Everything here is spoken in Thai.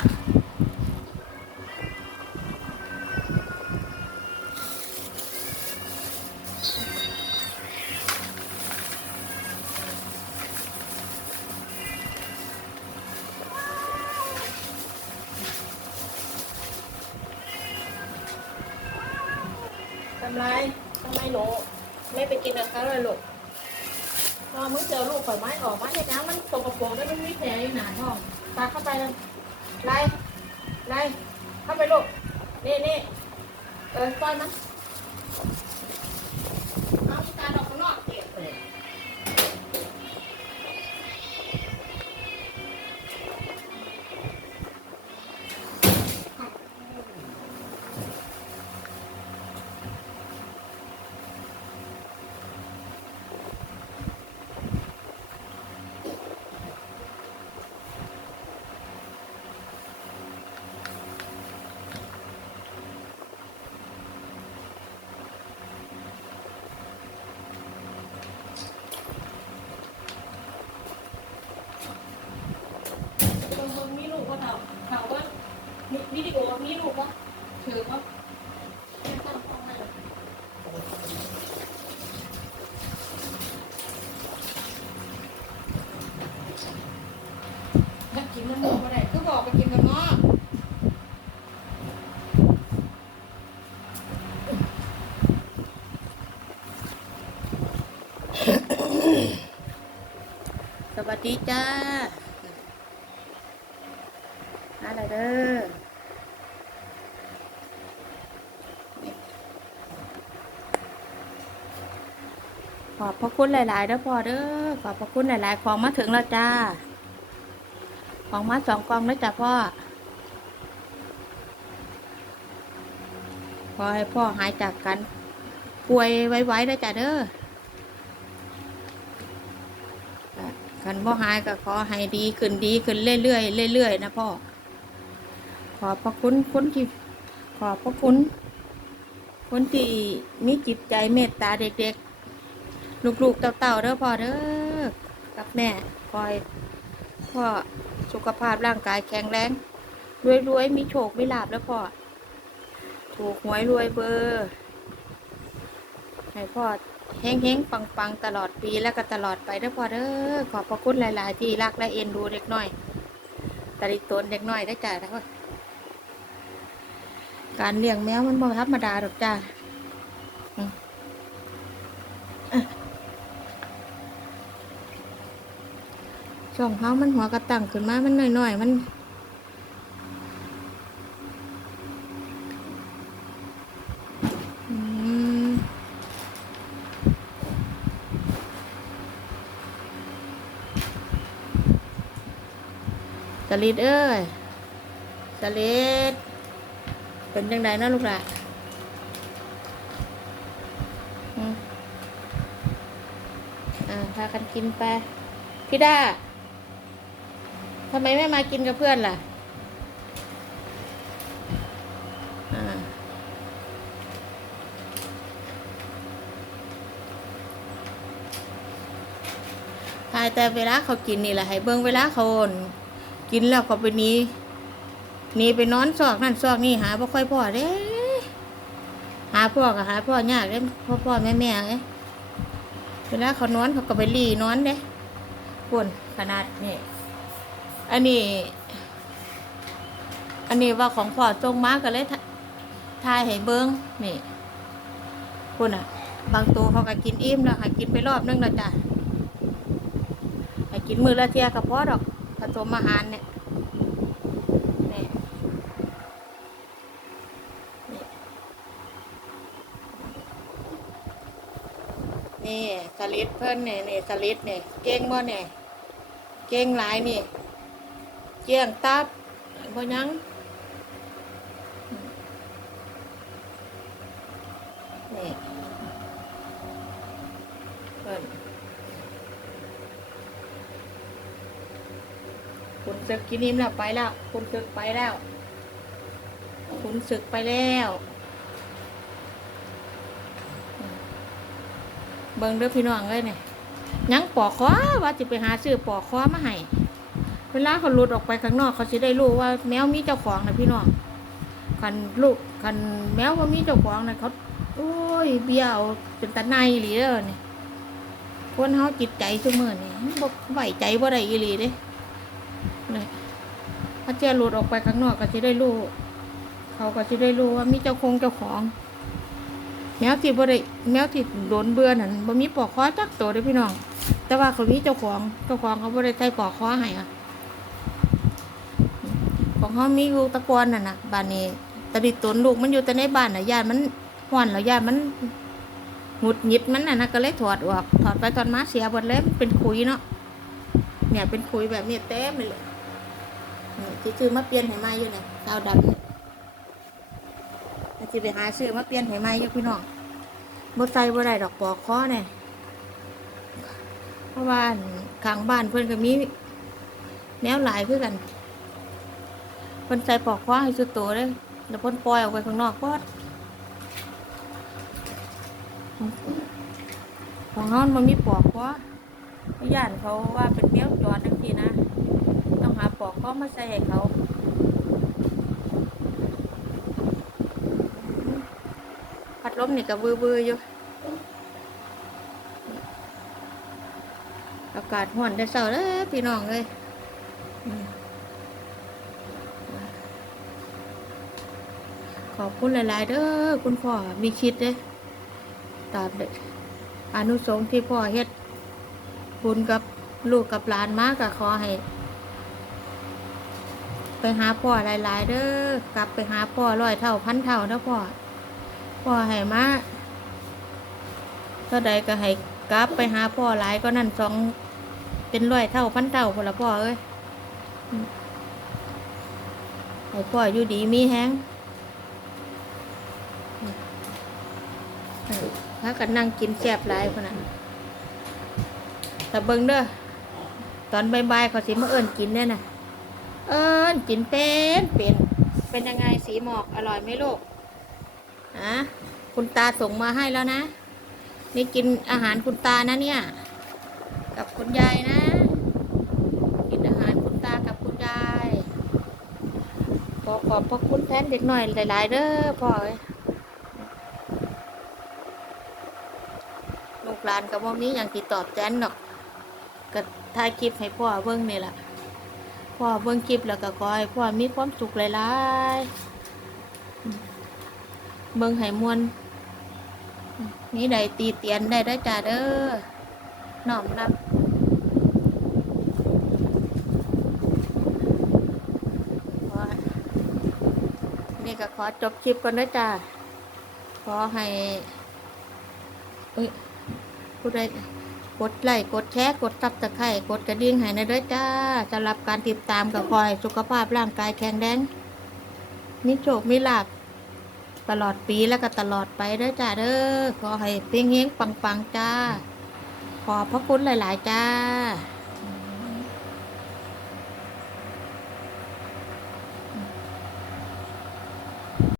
ทำไรทำไมหนูไม่ไปกินกับเขาเลยลูกพอมึงเจอลูกข่อยไม้ออกมาเนี่ยนะมันตกกระโปรงแล้วมันมีแผลอยู่หนาท้องตาเข้าไปเล นายนายเข้าไปลูก นี่นี่เออป้อยมันเอาอีตาดอกข้างนอกเก็บเลย เบิ่งเบิ่งมีลูกว่าเถ่าเถ่าว่าวิดีโอมีลูกว่าถือว่าแม่ตั้งท้องให้อยากกินมันหมดก็ได้ก็บอกไปกินกันเนาะส วัสดีจ้าอะไรเด้อขอบพระคุณหลายๆเด้อพ่อเด้อขอบพระคุณหลายๆของมาถึงแล้วจ้า ของมาสองกองแล้วจ้ะพ่อขอให้พ่อหายจากกันป่วยไว้ๆได้อจ้ะเด้อ คันบ่หายก็ขอให้ดีขึ้นดีขึ้นเรื่อยๆเรื่อยๆนะพ่อ ขอบพระคุณคนที่ขอบพระคุณคนที่มีจิตใจเมตตาเด็กๆ ลูกๆเต่าๆเด้อพ่อเด้อกับแม่คอยพ่อสุขภาพร่างกายแข็งแรงรวยๆมีโชคมีลาบแล้วพ่อ ถูกหวยรวยเบอร์ให้พ่อ เฮงๆ ปังๆ ตลอดปีแล้วก็ตลอดไปเด้อพ่อเด้อขอบพระคุณหลาย ๆ ที่รักและเอ็นดูเด็กน้อยตาดิตนเด็กน้อยได้จ้ะแล้วการเลี้ยงแมวมันบ่ธรรมดาหรอกจ้าอะช่องเขามันหัวกระตั้งขึ้นมา มันหน่อยๆ มัน สลิดเอ้ยสลิดเป็นยังไงนะลูกหล่ะอ่าพากันกินไป พี่ด้าทำไมไม่มากินกับเพื่อนล่ะอ่าถ่ายแต่เวลาเขากินนี่แหละให้เบิ่งเวลาเขาอั่น กินแล้วเขาไปหนี้หนี่ไปนอนซอกนั่นซอกนี่หาบ่อค่อยพ่อเด้หาพ่อก็หาพ่อยากเด้พ่อพ่อแม่แม่เอ้ยเวลาเขานอนเขาก็ไปรีนอนเด้ปุ่นขนาดนี่อันนี้ อันนี้ว่าของพ่อจงมาก็เลยทายให้เบิ้งนี่ปุ่นอะ บางตัวเขาก็กินอิ่มแล้วห้กินไปรอบนึงแล้วจ้ะห้กินมือละเทียกับพ่อดอก สมอาหารเนี่ยนี่นี่นี่สลิดเพิ่นเนี่ยนี่สลิดเนี่ยเก่งบ่เนี่ยเก่งหลายนี่เจียงตับบ่ยังนี่เพิ่นคุณ ศึกกินนิ่มแล้วไปแล้ว คุณศึกไปแล้ว คุณศึกไปแล้ว เบิ่งเด้อพี่น้องเลยเนี่ยยังปอกคอว่าจะไปหาซื้อปอกคอมาให้เวลาเขาหลุดออกไปข้างนอกเขาสิได้รู้ว่าแมวมีเจ้าของนะพี่น้องคันลูกคันแมวว่ามีเจ้าของนะเขาโอ้ยเบี้ยวเป็นตาในหลีเดอเนี่ยคนเฮาจิตใจซุมื้อนี่บ่ไหวใจบ่ได้อีหลีเด้ เนี่ยถ้าเจ้าหลุดออกไปข้างนอกก็สิได้รู้ เขาก็สิได้รู้ว่ามีเจ้าคงเจ้าของ แมวที่บ่ได้แมวที่โดนเบื่อนั่นบ่มีปอกคอจักตัวเด้อพี่น้อง แต่ว่าเขามีเจ้าของ เจ้าของเขาบ่ได้ใส่ปอกคอให้อะของเขามีอยู่ตะกอนน่ะนะบ้านนี้ตะดิตนลูกมันอยู่แต่ในบ้านน่ะญาติมันห่อนแล้วญาติมันหงุดหงิดมันน่ะนะก็เลยถอดออกถอดไปถอดมาเสียหมดเลยมันเป็นขุยเนาะเนี่ยเป็นขุยแบบนี้เต็มเลย ที่ซื้อมาเปลี่ยนให้ใหม่อยู่เนี่ยกาวดำเนี่ยแต่ที่ไปหาซื้อมาเปลี่ยนให้ใหม่อยู่พี่น้องบ่ใส่บ่ได้ดอกปอกคอเนี่ยเพราะว่าข้างบ้านเพิ่อนก็มีแนวหลายคือกันเพิ่นใส่ปอกคว้าให้สุดโตเลยแล้วเพิ่นปล่อยออกไปข้างนอกพอดของเฮามันมีปอกคว้าย่านเขาว่าเป็นแมวจรจังซี่นะ หาปอกคว้ามาใส่ให้เขาพัดลมนี่ก็วือๆอยู่อากาศร้อนได้เศร้าเลยพี่น้องเอ้ยขอบคุณหลาย ๆ เด้อคุณพ่อมีคิดเด้ตามอนุสงส์ที่พ่อเฮ็ดบุญกับลูกกับหลานมากก็ขอให้ ไปหาพ่อหลาย ๆ เด้อกลับไปหาพ่อร้อยเท่าพันเท่านะพ่อพ่อให้มาเท่าใดก็ให้กลับไปหาพ่อหลายก็นั่นสองเป็นร้อยเท่าพันเท่าพนละพ่อเอ้ยให้พ่ออยู่ดีมีแฮงถ้ากันนั่งกินแซ่บหลายคนน่ะแต่เบิ่งเด้อตอนบ่ายๆเขาสิมาเอิ้นกินเนี่ยน่ะ เอิ้นกินเป็นเป็นเป็นยังไงสีหมอกอร่อยไหมลูกอะคุณตาส่งมาให้แล้วนะ นี่กินอาหารคุณตานะเนี่ย กับคุณยายนะ กินอาหารคุณตากับคุณยายขอขอบพระคุณแทนเด็กหน่อยหลาย ๆเด้อพ่อเอ้ยลูกหลานกับว่ามีอย่างติดตอบแทนหรอกก็ถ่ายคลิปให้พ่อเบิ่งนี่แหละ พ่อเบิ่งคลิปแล้วก็ขอให้พ่อมีความสุขหลายๆเบิ่งให้มวนนี่ใดตีเตียนได้ได้จ้าเด้อน้อมรับนี่ก็ขอจบคลิปก่อนเด้อจ้าขอให้เอ้ยผู้ใด กดไลค์กดแชร์กดซับตะไคร่กดกระดิ่งให้นะเด้อจ้าสำหรับการติดตามกับคอยสุขภาพร่างกายแข็งแรงมีโชคมีลาบตลอดปีแล้วก็ตลอดไปด้อจ้าเด้อขอให้เพียงเฮงปังๆจ้า ขอบพระคุณหลาย ๆ จ้า